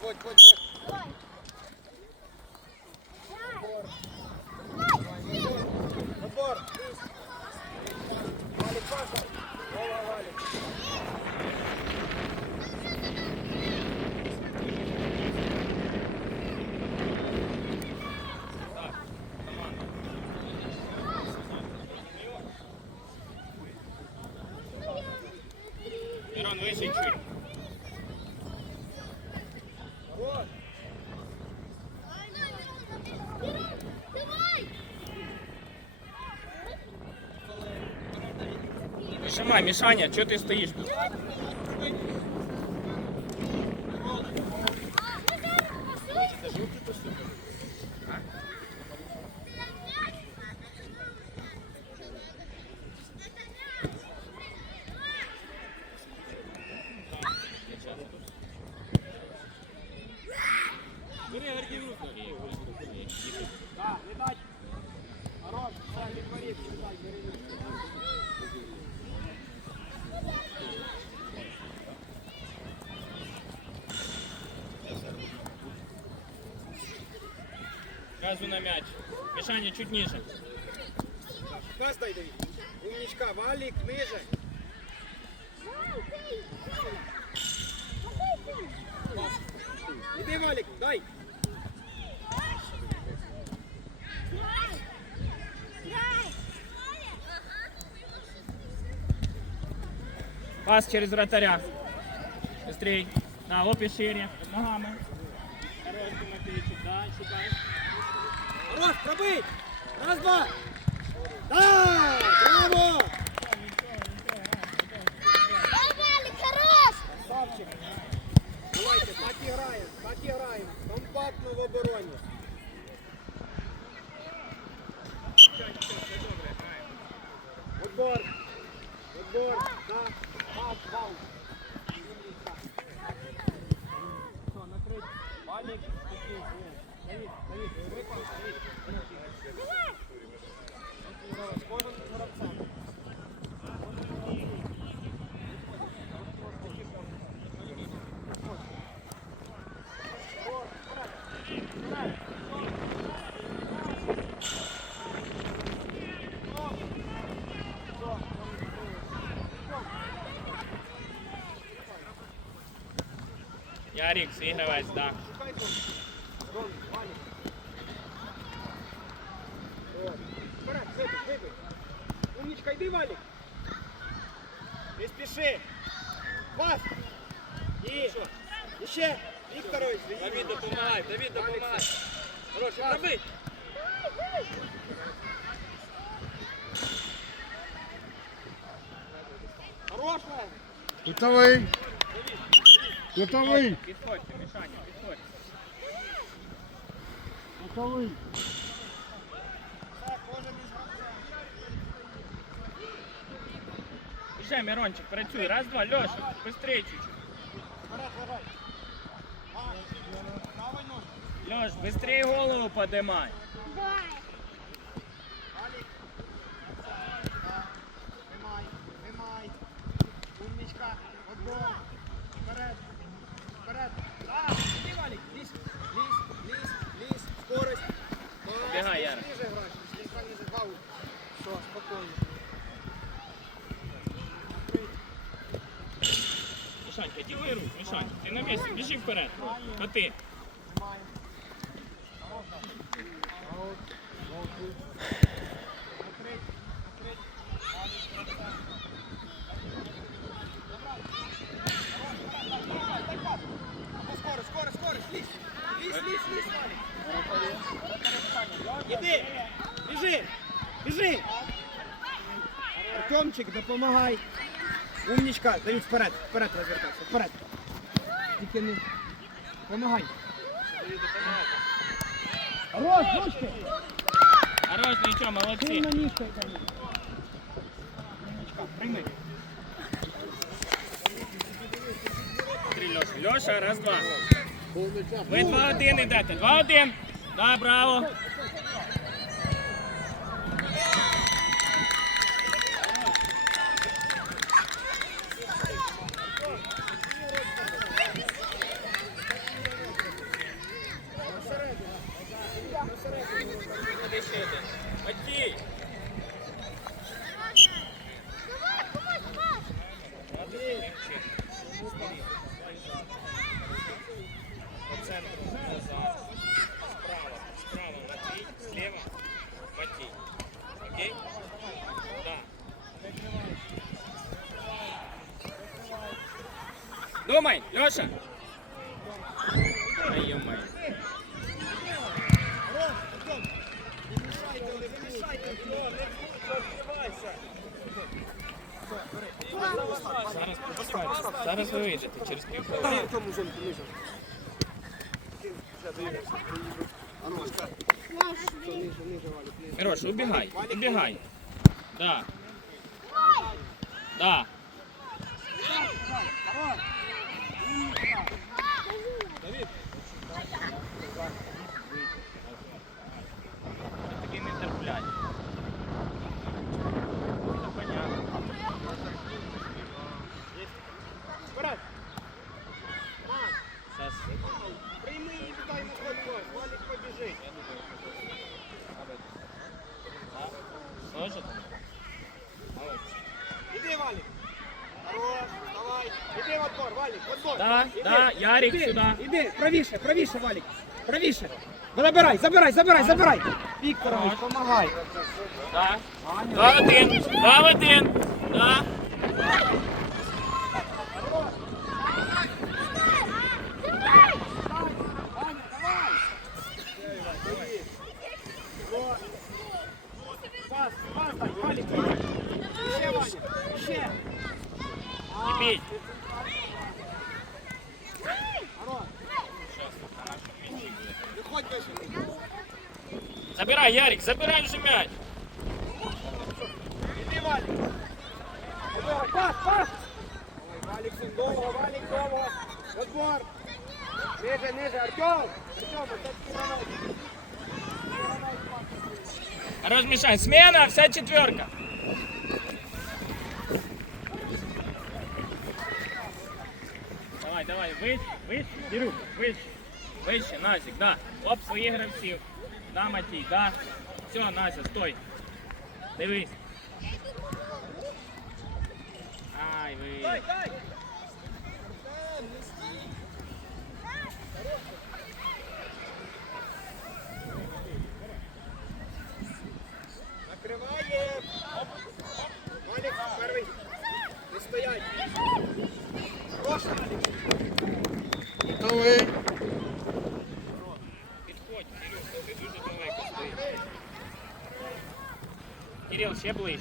Давай, водь, водь, водь. Забор. Валик, Мішама, Мішаня, чого ти стоїш тут? Газу на м'яч. Мішаня, чуть ніже. Пас дай, Давид. Умничка, Валик, ниже. Іди, Валик, дай. Пас через вратаря. Быстрей. Да, лопі шире. Под ногами. Хорош, Тимофійчик, да, шукай. Хорош. Раз, два. Вперед, вибіг, вибіг. Умничка, йди, Валик. Не спіши. Пас. І. І ще. Вікторович, Давид, допомагай, Давид, допомагай. Хорош, роби. Хороше. Готовий? Готовий? Підходьте, Мішаня, підходьте. Готовий. Біжай, Мирончик, працюй. Раз, два, Льоша, быстрее чуть-чуть. Льош, быстрее голову тримай. Умничка. Отбор. Вперед. Вперед. А, іди, Валик. Лізь, лізь, лізь, лізь. Скорость. Пас. Бігай, Яра. Ниже грай. Слегка ниже. Вау. Все, спокійно. Мішанька, ділай рук, Мішань. Ти на місці, біжи вперед. А ти? Тримай. Хорошо. Аут. Аут. Накрить. Накрить. Валик. Скоро, скоро, скоро, лізь. Лізь, лізь, лізь. Іди, біжи, біжи. Артемчик, допомагай. Умничка, Давид, вперед, вперед розвертайся, вперед. Тільки не... Помагай. Хорош, ручки. Хорош, нічого, молодці. на ніжкою яка Умничка, прийми. Три, Льоша. Льоша, раз, два. Ви два-один йдете. Два-один. Да, браво. Думай, Леша. Ё-моё. Зараз пропускайте. Зараз ви вийдете через півхвилини. Мирош, убегай, убегай. Да. Да. Такий Yeah. Да, да, Ярик Іди, сюди. Іди, правіше, правіше, Валік. Правіше. Забирай, забирай, забирай, забирай. Вікторович, помагай. Да. Два в один. Два в один. Да. Пас, пас, Валік. Ще, Валік, ще. Не бей. Забирай, Ярик, забирай вже м'яч. Іди, Валік. Забирай, пас, пас. Ой, Валік, син, довго, Валік, довго. В Отбор. Ниже, ниже, Артем. Артем, оце стіна. Розмішай. Смена, вся четверка. Давай, давай, вище, вище, Кирюх, вище. Вище, Назик, да. Оп, свої гравців. Да, Матій, да. Все, Назя, стой. Дивись. Ай, ви. Накриває. Валік, перший. Не стоять. Хорош, Валік. Готовий? Кирил, ще ближче.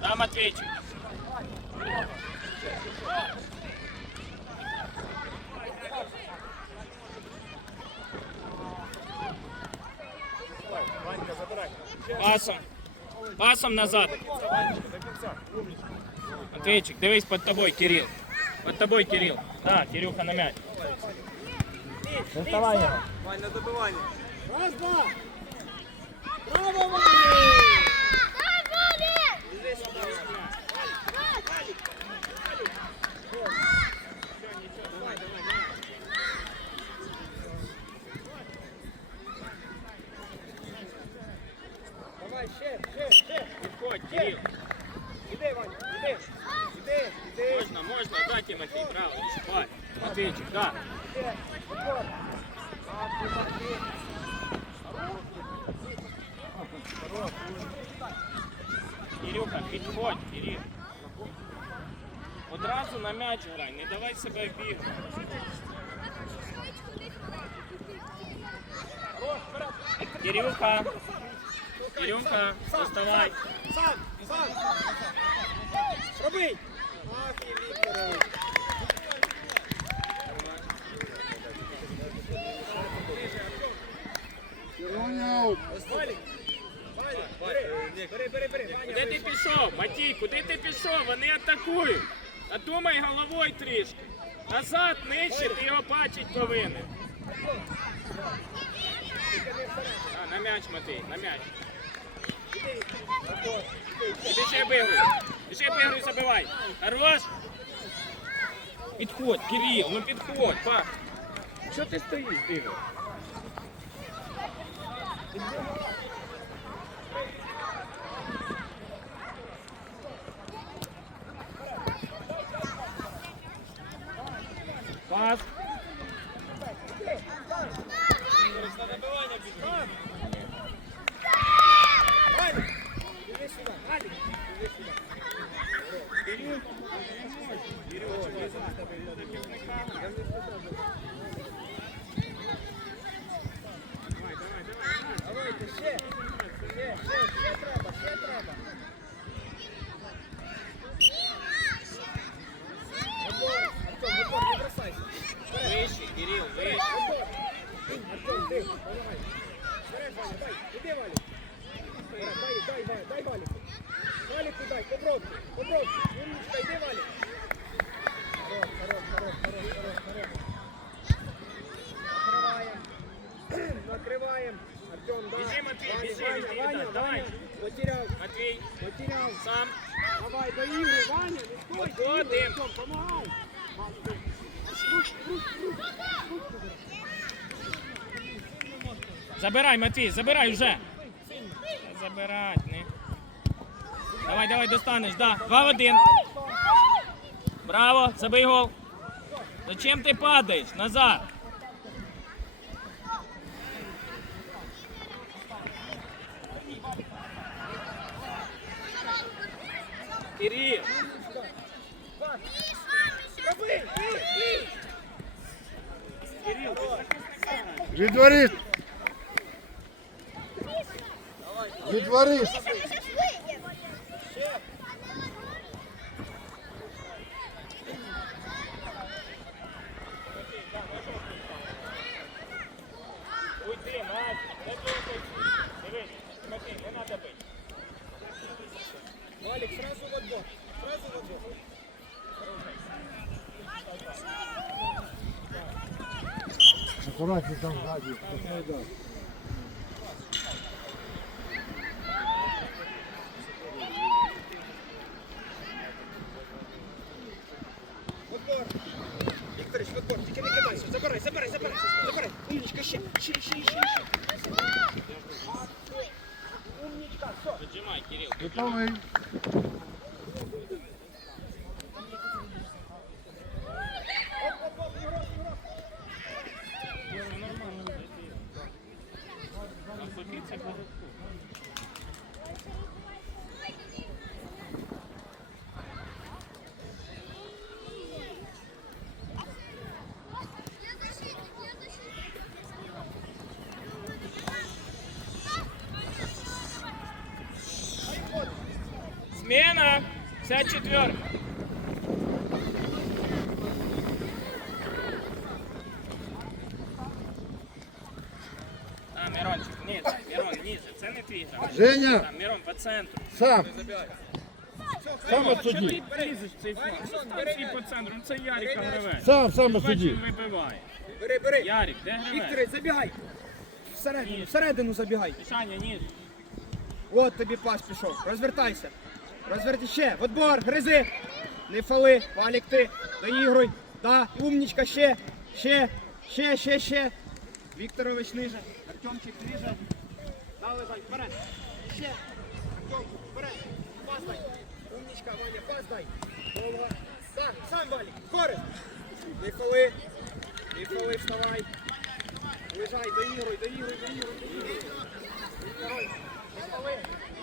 Да, Матвейчик. Пасом. Пасом назад. Матвейчик, дивись под тобой, Кирилл. Под тобой, Кирилл. Да, Кирюха на мяч. Доставай его. Вань, на добивання. Раз, два. Браво, Валік! Іди сюди. Давай, ще, ще, ще. Підходь, Кирилл. Можно, можно, да, Тимофей, право, не шибай. Матвейчик, да. Іди. Отбор. Так, Тимофій. Кирюха, підходь, Кирил. Одразу на м'яч грай, не давай себе бігати. Кирюха, Кирюха, доставай. Сам, сам. Роби. Ваня, Куди ти пішов? Матій, куди ти пішов? Вони атакують. А думай головою трішки. Назад, нижче, ти його бачить повинен. А, на м'яч, Матей, на м'яч. І біжи обігруй. Біжи обігруй, забивай. Хорош. Підходь, Кирил, ну підходь, пак. Що ти стоїш, дивиш? Пас. Вперед! Вперед! ще, ще, ще, ще треба, ще треба. Артем, Артем, не бросайся. Вище, Кирилл, вище. Артем, ти, давай. Бери, Валя, дай, іди, Валя. Дай, дай, дай, дай, Валю. Валіку дай, попробуй, попробуй. Умничка, йди, Валя. Хорош, хорош, хорош, хорош, хорош, хорош. Накриваємо. Артем, да. Біжи, Матвій, Ваня, біжи, Ваня, біжи, Ваня, давай. Ваня. Потеряв, Матвій, потеряв. сам. Давай, до ігри, Ваня, не стой, до ігри, Виходим. Артем, помагай. Забирай, Матвій, забирай. Та Забирать, не. Давай, давай, достанеш, да. Два в один. Браво, забий гол. Зачем ти падаєш? Назад. Кирил. Роби, бий, бий. Кирил, Відворіт. Відворіт. уйди, Настя. Не бігай. Дивись, Матвій, не треба бити. Валик, сразу в отбор. Сразу в отбор. Аккуратно там ззаді. Посмотри. В отбор. Вікторич, в отбор. Тільки не кидайся. Забирай, забирай, забирай. Забирай. Умничка, ще. Ще, ще, ще, ще. Умничка, все. Піджимай, Кирил. Готовий. Оп, оп, оп, ігрок, ігрок. Смена. 54. А, Мирончик, ниже, Мирон, ниже. Це не твій гравець. Женя, Там, Мирон, по центру. сам. Сам Що ти цей свій по центру, ну це Ярика гравець. Сам, сам судді. вибиває. Бери, бери. Ярик, де гравець? Вікторич, забігай. Всередину, всередину забігай. Мішаня, ніж. От тобі пас пішов. Розвертайся. Розверти ще. В гризи. Не фали. Валік ти. Доігруй. Да, умнічка, ще. Ще. Ще, ще, ще. Вікторович ниже. Артемчик ниже. Да, лежай, вперед. Ще. Артем, вперед. Пас дай. Умнічка, Ваня, пас дай. Довго. Сам Валік. Користь. Не фали. Не фали, вставай. Лежай, доігруй, доігруй, доігруй, доігруй. Не фали.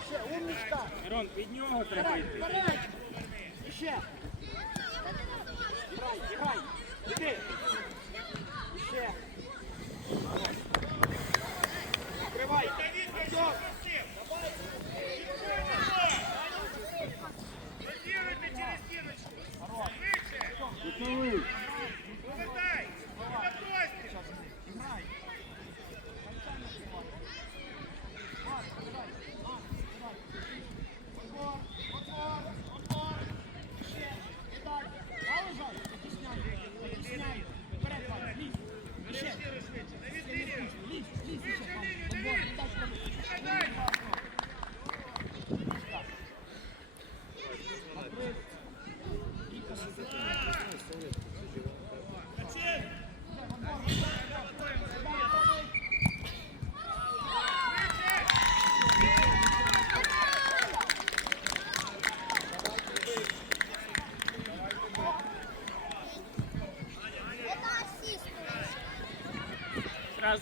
Ще, умничка. Мирон, від нього треба Вперед, йти. вперед! Іще! Грай, грай! Іди!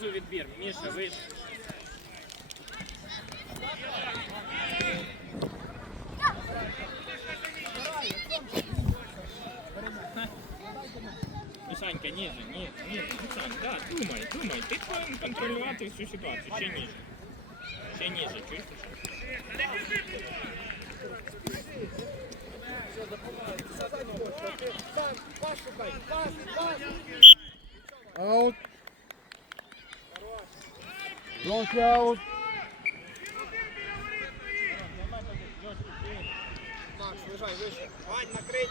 Зразу відбір. Міша, вийшов. Мішанька, ніже, ніже, ніже. Мішань, да, думай, думай. Ти повинен контролювати всю ситуацію. Ще ніже. Ще ніже, чуєш? Сам, пас шукай! Пас, пас! Аут. Хорош! Трохи аут. Макс, лежай вище. Вань, накрить.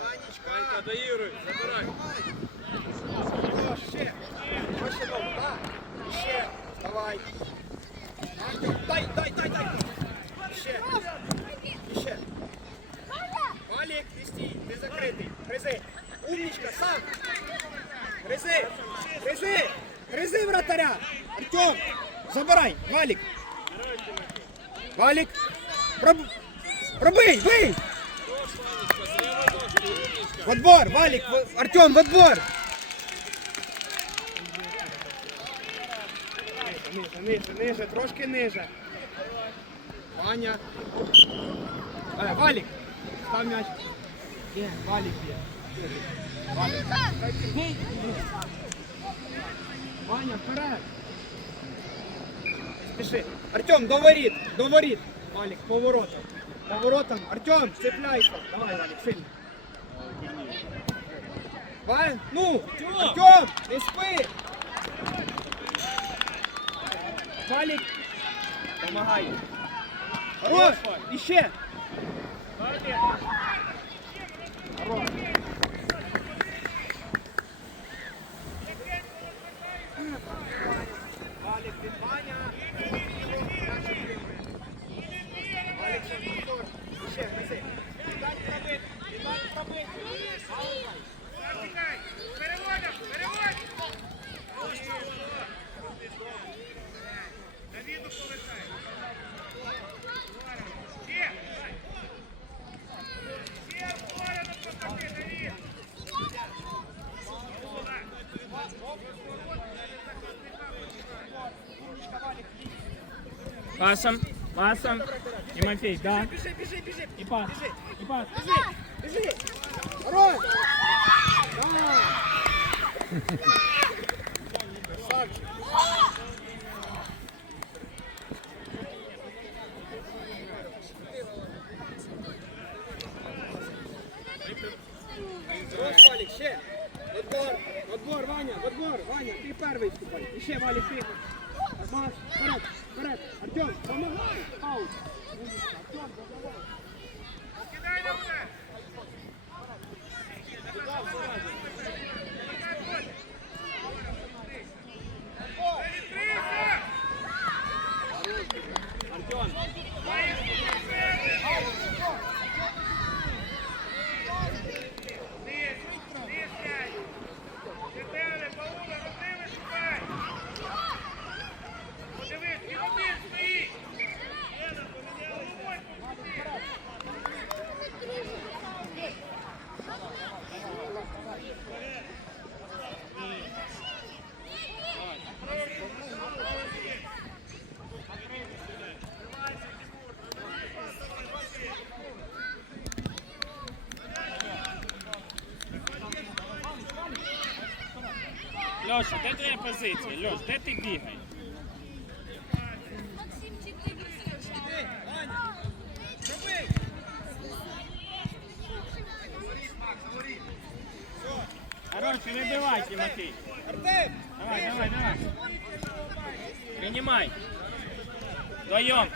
Ванечка. доігруй, забирай. О, ще. Ось ще ногу, так. І Ще. Давай. Артем, дай, дай, дай, дай. І Ще. І ще. Валік, ти стій, ти закритий. Гризи. Умнічка, сам. Гризи. Гризи. Гризи вратаря. Артем, забирай. Валік. Валік. Проб... Пробий, бий. В отбор, Валик, в- Артем, в отбор! Ниже, ниже, ниже, трошки ниже. Ваня. Е, Валик, став м'яч. Є, Валик є. Валик. Бий. Ваня, вперед. Спіши. Артем, до воріт, до воріт. Валик, поворотом. Поворотом. Артем, цепляйся. Давай, Валик, сильно. Вань, ну, Артем, не спи. Валик, помагай. Хорош, іще. Хорош. Пасом, пасом. Тимофей, да. Бежи, бежи, біжи. І пас, И пас. Бежи, бежи. Хорош. Давай. Красавчик. Хорош, Валік, ще. В Отбор, в отбор, Ваня, в отбор, Ваня, ти перший вступай. І ще, Валік, ти. Армаш, вперед, вперед. Артем, помагай. Аут. Артем, давай. Кидай на удар! Відкрийся! Вниз, вниз сядь! Чотири, Паула, розриви шукай! Подивись, він один стоїть! Головою попусти! Льоша, де твоя позиція? Льош, де ти. Хорош, не вибивай, Тимофей. Артем, Давай, давай, давай. Принимай. Вдвоем.